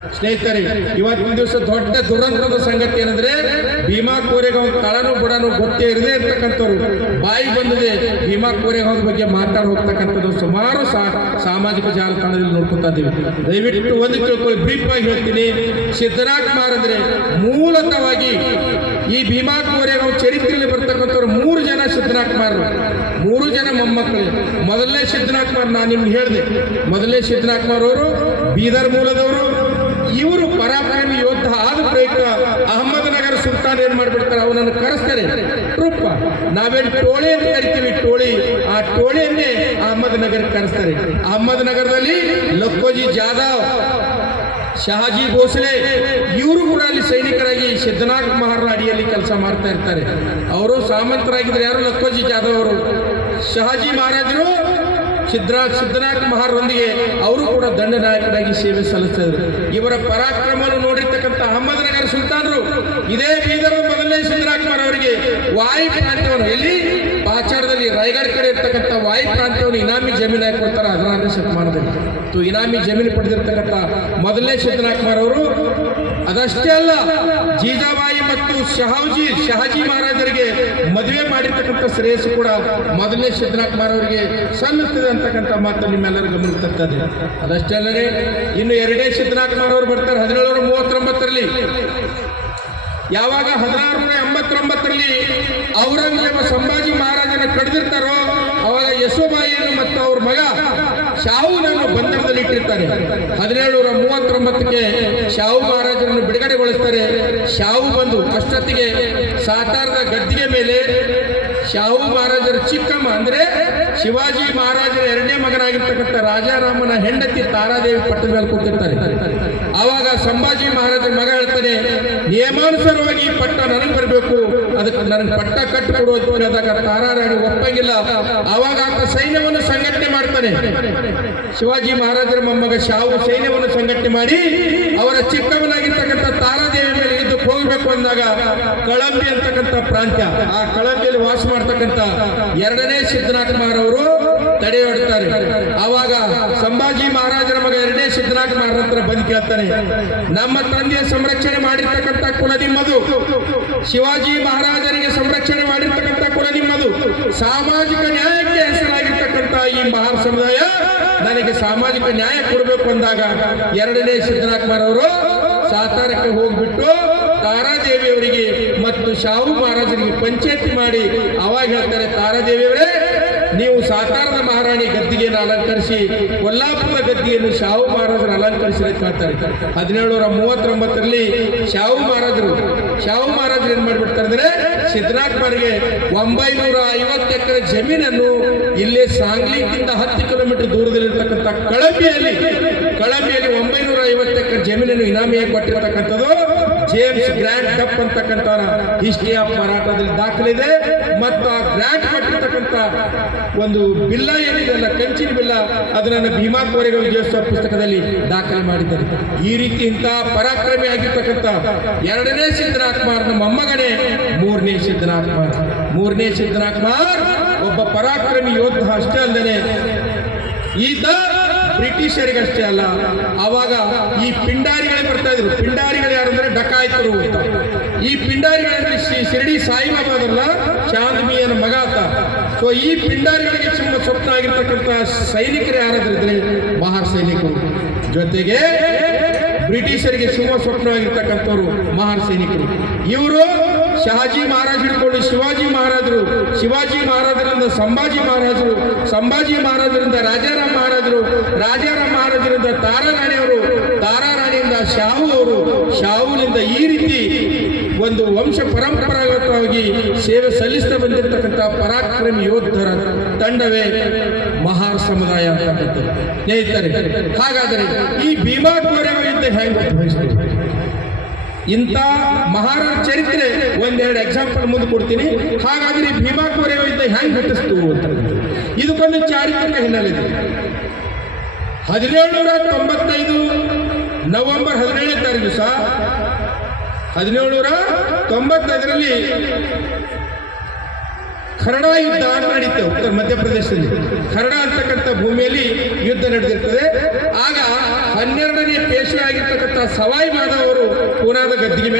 ಸ್ನೇಹಿತರೆ, ಇವತ್ತಿನ ದಿವಸ ದೊಡ್ಡ ದುರಂತದ ಸಂಗತಿ ಏನಂದ್ರೆ ಭೀಮಾ ಕೋರೆಗಾಂವ್ ಕಳನು ಬುಡನು ಗೊತ್ತೇ ಇರದೇ ಇರ್ತಕ್ಕಂಥವ್ರು ಬಾಯಿ ಬಂದಿದೆ ಭೀಮಾ ಕೋರೆಗಾಂವ್ ಬಗ್ಗೆ ಮಾತಾಡಿ ಹೋಗ್ತಕ್ಕಂಥದ್ದು ಸುಮಾರು ಸಾಮಾಜಿಕ ಜಾಲತಾಣದಲ್ಲಿ ನೋಡ್ಕೊತಾ ಇದ್ದೀವಿ. ದಯವಿಟ್ಟು ಒಂದು ತಿಳ್ಕೊಳ್ಳಿ, ಬ್ರೀಫ್ ಆಗಿ ಹೇಳ್ತೀನಿ. ಸಿದ್ದರಾಮಯ್ಯ ಅಂದ್ರೆ ಮೂಲತಃವಾಗಿ ಈ ಭೀಮಾ ಕೋರೆಗಾಂವ್ ಚರಿತ್ರೆಯಲ್ಲಿ ಬರ್ತಕ್ಕಂಥವ್ರು 3 ಜನ ಸಿದ್ದರಾಮಯ್ಯರು, 3 ಜನ ಮೊಮ್ಮಕ್ಕಳು. ಮೊದಲನೇ ಸಿದ್ದರಾಮಯ್ಯ ನಾನು ನಿಮ್ಗೆ ಹೇಳಿದೆ, ಮೊದಲನೇ ಸಿದ್ದರಾಮಯ್ಯ ಅವರು ಬೀದರ್ ಮೂಲದವರು. ಇವರು ಪರಾಕ್ರಮಿ ಯೋಧ ಆದ ಪ್ರಯುಕ್ತ ಅಹಮದನಗರ ಸುಲ್ತಾನ್ ಏನ್ ಮಾಡ್ಬಿಡ್ತಾರೆ, ಅವನನ್ನು ಕರೆಸ್ತಾರೆ. ಟ್ರೂಪ್ ನಾವೇನು ಟೋಳಿ ಅಂತ ಕರಿತೀವಿ, ಟೋಳಿ, ಆ ಟೋಳಿಯನ್ನೇ ಅಹಮದನಗರ ಕರೆಸ್ತಾರೆ. ಅಹಮದನಗರದಲ್ಲಿ ಲಕ್ಕೋಜಿ ಜಾಧವ್, ಶಹಾಜಿ ಭೋಸಲೆ ಇವರು ಕೂಡ ಅಲ್ಲಿ ಸೈನಿಕರಾಗಿ ಸಿದ್ದನಾಥ್ ಮಹಾರ ಅಡಿಯಲ್ಲಿ ಕೆಲಸ ಮಾಡ್ತಾ ಇರ್ತಾರೆ. ಅವರು ಸಾಮಂತರಾಗಿದ್ದಾರೆ. ಯಾರು? ಲಕ್ಕೋಜಿ ಜಾಧವ್ ಅವರು. ಶಹಾಜಿ ಮಹಾರಾಜರು ಸಿದ್ದನಾಥ್ ಮಹಾರೊಂದಿಗೆ ಅವರು ಕೂಡ ದಂಡನಾಯಕರಾಗಿ ಸೇವೆ ಸಲ್ಲಿಸಿದರು. ಇವರ ಪರಾಕ್ರಮವನ್ನು ನೋಡಿರ್ತಕ್ಕಂಥ ಅಹಮದನಗರ ಸುಲ್ತಾನರು ಇದೇ ಬೀದರ್ ಮೊದಲನೇ ಸಿದ್ದನಾಥ್ ಅವರಿಗೆ ವಾಯು ಪ್ರಾಂತ್ಯವನ್ನು, ಎಲ್ಲಿ ಪಾಚಾರದಲ್ಲಿ ರಾಯಗಢ ಕಡೆ ಇರ್ತಕ್ಕಂಥ ವಾಯು ಪ್ರಾಂತ್ಯವನ್ನು ಇನಾಮಿ ಜಮೀನಾಗಿ ಕೊಡ್ತಾರೆ 16ನೇ ಶತಮಾನದಲ್ಲಿ. ಇನಾಮಿ ಜಮೀನು ಪಡೆದಿರ್ತಕ್ಕಂಥ ಮೊದಲನೇ ಸಿದ್ದನಾಥ್ ಅವರು. ಅದಷ್ಟೇ ಅಲ್ಲ, ಜೀಜಾಬಾಯಿ ಮತ್ತು ಶಹಾಜಿ ಮಹಾರಾಜರಿಗೆ ಮದುವೆ ಮಾಡಿರ್ತಕ್ಕಂಥ ಶ್ರೇಯಸ್ಸು ಕೂಡ ಮೊದಲನೇ ಸಿದ್ದನಾಥ್ ಅವರಿಗೆ ಸಲ್ಲುತ್ತದೆ ಅಂತಕ್ಕಂಥ ಮಾತು ನಿಮ್ಮೆಲ್ಲರೂ ಗಮನಕ್ಕೆ ತರ್ತದೆ. ಅದಷ್ಟೇ ಅಲ್ಲದೆ ಇನ್ನು 2ನೇ ಸಿದ್ದನಾಥ್ ಅವರು ಬರ್ತಾರೆ 1739ರಲ್ಲಿ. ಯಾವಾಗ 1689ರಲ್ಲಿ ಔರಂಗಜೇಬ ಸಂಭಾಜಿ ಮಹಾರಾಜನ ಕಡಿದಿರ್ತಾರೋ ಅವಾಗ ಯಶೋಬಾಯಿಯನ್ನು ಮತ್ತು ಅವ್ರ ಮಗ ಶಾಹುನನ್ನು ಬಂಧನದಲ್ಲಿ ಇಟ್ಟಿರ್ತಾರೆ. 1739ಕ್ಕೆ ಶಾಹು ಮಹಾರಾಜರನ್ನು ಬಿಡುಗಡೆಗೊಳಿಸ್ತಾರೆ. ಶಾಹು ಬಂದು ಅಷ್ಟೊತ್ತಿಗೆ ಸಾತಾರದ ಗದ್ದಿಗೆ ಮೇಲೆ ಶಾಹು ಮಹಾರಾಜರ ಚಿಕ್ಕಮ್ಮ ಅಂದ್ರೆ ಶಿವಾಜಿ ಮಹಾರಾಜರ 2ನೇ ಮಗನಾಗಿರ್ತಕ್ಕಂಥ ರಾಜಾರಾಮನ ಹೆಂಡತಿ ತಾರಾದೇವಿ ಪಟ್ಟದ ಮೇಲೆ ಕೂತಿರ್ತಾರೆ. ಆವಾಗ ಸಂಭಾಜಿ ಮಹಾರಾಜರ ಮಗ ಹೇಳ್ತಾನೆ, ನಿಯಮಾನುಸಾರವಾಗಿ ಈ ಪಟ್ಟ ನನಗೆ ಬರಬೇಕು, ಅದಕ್ಕೆ ನನಗೆ ಪಟ್ಟ ಕಟ್ಟಿಕೊಡು ಅಂತ ಹೇಳಿದಾಗ ತಾರಾರಾಣಿ ಒಪ್ಪಂಗಿಲ್ಲ. ಆವಾಗ ಆತ ಸೈನ್ಯವನ್ನು ಸಂಘಟನೆ ಮಾಡ್ತಾನೆ. ಶಿವಾಜಿ ಮಹಾರಾಜರ ಮೊಮ್ಮಗ ಶಾಹು ಸೈನ್ಯವನ್ನು ಸಂಘಟನೆ ಮಾಡಿ ಅವರ ಚಿಕ್ಕಮ್ಮನಾಗಿರ್ತಕ್ಕಂಥ ತಾರಾದೇವಿ ಮೇಲೆ ಯುದ್ಧಕ್ಕೆ ಹೋಗಬೇಕು ಅಂದಾಗ ಕಳಂಬಿ ಅಂತಕ್ಕಂಥ ಪ್ರಾಂತ್ಯ, ಆ ಕಳಂಬಿಯಲ್ಲಿ ವಾಸ ಮಾಡ್ತಕ್ಕಂಥ 2ನೇ ಸಿದ್ದನಾಥ್ ಅವರು ತಡೆಯೊಡ್ತಾರೆ. ಆವಾಗ ಸಂಭಾಜಿ ಮಹಾರಾಜರ ಮಗ 2ನೇ ಸಿದ್ದನಾಥ್ ಹತ್ರ ಬಂದು ಕೇಳ್ತಾನೆ, ನಮ್ಮ ತಂದೆಯ ಸಂರಕ್ಷಣೆ ಮಾಡಿರ್ತಕ್ಕಂಥ ಕುಲ ನಿಮ್ಮದು, ಶಿವಾಜಿ ಮಹಾರಾಜರಿಗೆ ಸಂರಕ್ಷಣೆ ಮಾಡಿರ್ತಕ್ಕಂಥ ಕುಲ ನಿಮ್ಮದು, ಸಾಮಾಜಿಕ ನ್ಯಾಯಕ್ಕೆ ಹೆಸರಾಗಿರ್ತಕ್ಕಂಥ ಈ ಮಹಾರ್ ಸಮುದಾಯ ನನಗೆ ಸಾಮಾಜಿಕ ನ್ಯಾಯ ಕೊಡಬೇಕು ಅಂದಾಗ 2ನೇ ಸಿದ್ದನಾಥ್ ಅವರು ಸಾತಾರಕ್ಕೆ ಹೋಗ್ಬಿಟ್ಟು ತಾರಾದೇವಿಯವರಿಗೆ ಮತ್ತು ಶಾಹು ಮಹಾರಾಜರಿಗೆ ಪಂಚಾಯತಿ ಮಾಡಿ ಅವಾಗ ಹೇಳ್ತಾರೆ, ತಾರಾದೇವಿಯವರೇ ನೀವು ಸಾತಾರದ ಮಹಾರಾಣಿ ಗದ್ದಿಗೆಯನ್ನು ಅಲಂಕರಿಸಿ ಕೊಲ್ಲಾಪುರದ ಗದ್ದಿಗೆಯನ್ನು ಶಾಹು ಮಹಾರಾಜರು ಅಲಂಕರಿಸಿ ಅಂತ ಹೇಳ್ತಾರೆ. 1739ರಲ್ಲಿ ಶಾಹು ಮಹಾರಾಜರು ಏನ್ ಮಾಡಿಬಿಡ್ತಾರೆ ಅಂದ್ರೆ ಸಿದ್ದರಾಮಯ್ಯಗೆ 950 ಎಕರೆ ಜಮೀನನ್ನು ಇಲ್ಲೇ ಸಾಂಗ್ಲಿಗಿಂತ 10 ಕಿಲೋಮೀಟರ್ ದೂರದಲ್ಲಿರ್ತಕ್ಕಂಥ ಕಳಂಬಿಯಲ್ಲಿ 950 ಎಕರೆ ಜಮೀನನ್ನು ಇನಾಮಿಯಾಗಿ ಕೊಟ್ಟಿರ್ತಕ್ಕಂಥದ್ದು ಜೇಮ್ಸ್ ಗ್ರ್ಯಾಂಟ್ ಡಪ್ ಅಂತಕ್ಕಂಥ ಹಿಸ್ಟ್ರಿ ಆಫ್ ಮರಾಠದಲ್ಲಿ ದಾಖಲಿದೆ. ಮತ್ತು ಆ ಗ್ರ್ಯಾಂಟ್ ಕೊಟ್ಟಿರ್ತಕ್ಕಂಥ ಒಂದು ಬಿಲ್ಲ ಏನಿದೆಲ್ಲ, ಕಂಚಿನ ಬಿಲ್ಲ, ಅದನ್ನು ಭೀಮಾ ಕೋರೆಗಾಂವ್ ವಿಜಯೋತ್ಸವ ಪುಸ್ತಕದಲ್ಲಿ ದಾಖಲೆ ಮಾಡಿದ್ದಾರೆ. ಈ ರೀತಿ ಇಂತಹ ಪರಾಕ್ರಮಿ ಆಗಿರ್ತಕ್ಕಂಥ 2ನೇ ಸಿದ್ದನಾಥ್ ಮೊಮ್ಮಗನೇ 3ನೇ ಸಿದ್ದನಾಥ್. 3ನೇ ಸಿದ್ದನಾಥ್ ಒಬ್ಬ ಪರಾಕ್ರಮಿ ಯೋಧ ಅಷ್ಟೇ ಅಲ್ಲದೆ ಈತ ಬ್ರಿಟಿಷರಿಗಷ್ಟೇ ಅಲ್ಲ, ಆವಾಗ ಈ ಪಿಂಡಾರಿಗಳೇ ಬರ್ತಾ ಇದ್ರು. ಪಿಂಡಾರಿಗಳು ಯಾರಂದ್ರೆ ಡಕಾಯಿತರು ಅಂತ. ಈ ಪಿಂಡಾರಿಗಳಂದ್ರೆ ಶಿರಡಿ ಸಾಯಿಬಾಬಾದಲ್ಲ, ಚಾಂದ್ಮಿಯನ ಮಗ ಆತ. ಸೊ ಈ ಪಿಂಡಾರಿಗಳಿಗೆ ಸ್ವಪ್ನ ಆಗಿರ್ತಕ್ಕಂಥ ಸೈನಿಕರು ಯಾರಾದ್ರಿದ್ರೆ ಮಹಾರ್ ಸೈನಿಕರು, ಜೊತೆಗೆ ಬ್ರಿಟಿಷರಿಗೆ ಸ್ವಪ್ನವಾಗಿರ್ತಕ್ಕಂಥವ್ರು ಮಹಾರ್ ಸೈನಿಕರು. ಇವರು ಶಹಾಜಿ ಮಹಾರಾಜ್ ಹಿಡ್ಕೊಂಡು ಶಿವಾಜಿ ಮಹಾರಾಜರಿಂದ ಸಂಭಾಜಿ ಮಹಾರಾಜರಿಂದ ರಾಜಾರಾಮ್ ಮಹಾರಾಜರಿಂದ ತಾರಾರಾಣಿಯವರು, ತಾರಾರಾಣಿಯಿಂದ ಶಾಹು ಅವರು, ಶಾಹುನಿಂದ ಈ ರೀತಿ ಒಂದು ವಂಶ ಪರಂಪರಾಗತವಾಗಿ ಸೇವೆ ಸಲ್ಲಿಸ್ತಾ ಬಂದಿರತಕ್ಕಂಥ ಪರಾಕ್ರಮಿ ಯೋಧರ ತಂಡವೇ ಮಹಾರ್ ಸಮುದಾಯ ಅಂತಕ್ಕಂಥದ್ದು. ಸ್ನೇಹಿತರೆ, ಹಾಗಾದರೆ ಈ ಭೀಮಾ ಕೋರೆಗಾಂವ್ ಯುದ್ಧ ಹೆಂಗೆ ಉದ್ಭವಿಸಿತು? ಇಂಥ ಮಹಾರಾಜ ಚರಿತ್ರೆ 1-2 ಎಕ್ಸಾಂಪಲ್ ಮುಂದೆ ಕೊಡ್ತೀನಿ. ಹಾಗಾದ್ರೆ ಈ ಭೀಮಾ ಕೋರೆಗಾಂವ್ ಯುದ್ಧ ಹೆಂಗೆ ಘಟಿಸ್ತು ಅಂತ ಇದಕ್ಕೊಂದು ಚಾರಿತ್ರಿಕ ಹಿನ್ನೆಲೆ ಇದೆ. 1795 ನವೆಂಬರ್ 17ನೇ ತಾರೀಕು ದಿವಸ 1795ರಲ್ಲಿ ಖರಡ ಯುದ್ಧ ಅಂತ ನಡೀತದೆ ಉತ್ತರ ಮಧ್ಯಪ್ರದೇಶದಲ್ಲಿ. ಖರಡ ಅಂತಕ್ಕಂಥ ಭೂಮಿಯಲ್ಲಿ ಯುದ್ಧ ನಡೆದಿರ್ತದೆ. ಆಗ 12ನೇ ಪೇಶ್ವೆ ಆಗಿರ್ತಕ್ಕಂಥ ಸವಾಯಿ ಮಾಧವ್ ಅವರು ಪೂನಾದ ಗದ್ದಿಗೆ ಮೇಲೆ